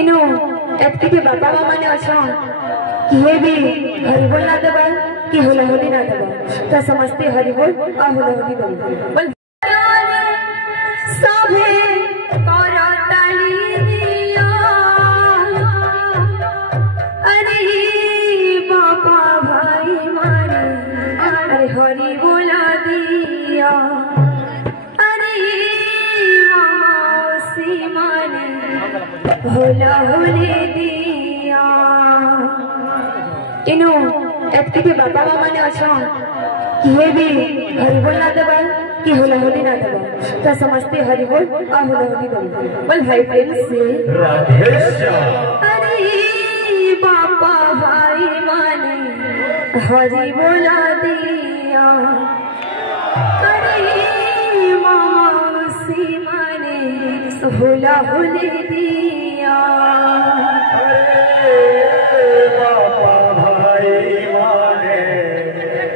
इनु एतकी के बापा मामा ने अच्छा कि हे भी हरि बोल ना देबा कि होला होली ना देबा तो समझते हरि बोल आ होला होली देबा बोल सभे करताली दिया अरे बापा भाई मारे अरे हरि बोला दिया अरे मौसी माने होला होली दिया इनु एतकी के बापा मामा ने अच्छा कि हे भी हरि बोल ना देबा कि होला होली ना देबा तो समझते हरि बोल आ होला होली देबा बोल भाई फ्रेंड्स से अरे बापा भाई माने हरि बोला दिया अरे मौसी माने होला होली दिया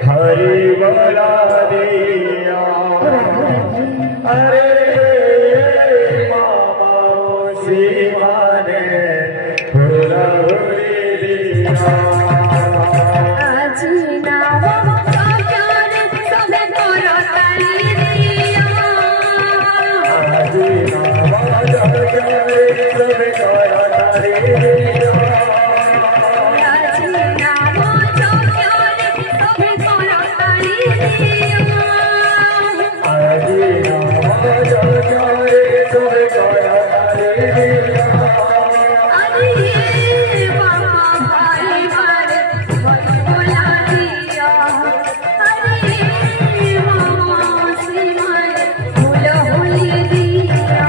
हरि बोला दिया अरे मौसी माने होला होली दिया आज नाम सजन सबे करताली दिया आज नाम सजन सबे करताली दिया आज नाम सजन सबे करताली दिया आज नाम सजन सबे करताली दिया अरे बाबा भाई मारे हरि बोला दिया अरे मौसी माने होला होली दिया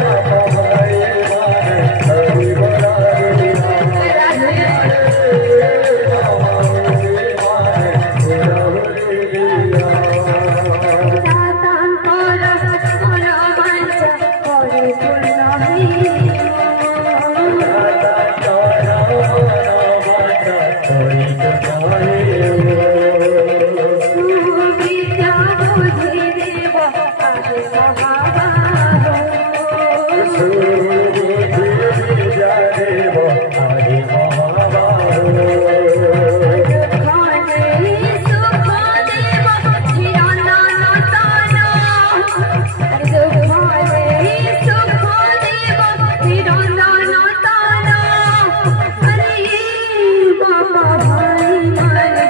बाबा भाई माने हरि बोला दिया मौसी माने होला होली दिया सातान पर वांच हरि बोला दिया सुविद्या बुद्धि देव आहे महाबाहो खाने सुख देव हिराना नाताना अरे खाने सुख देव हिराना नाताना अरे बाबा भाई माने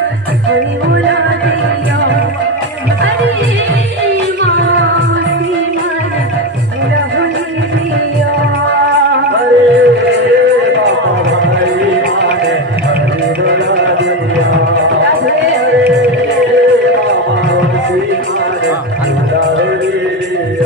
हरि बोला दिया अरे मौसी माने होला होली दिया Hare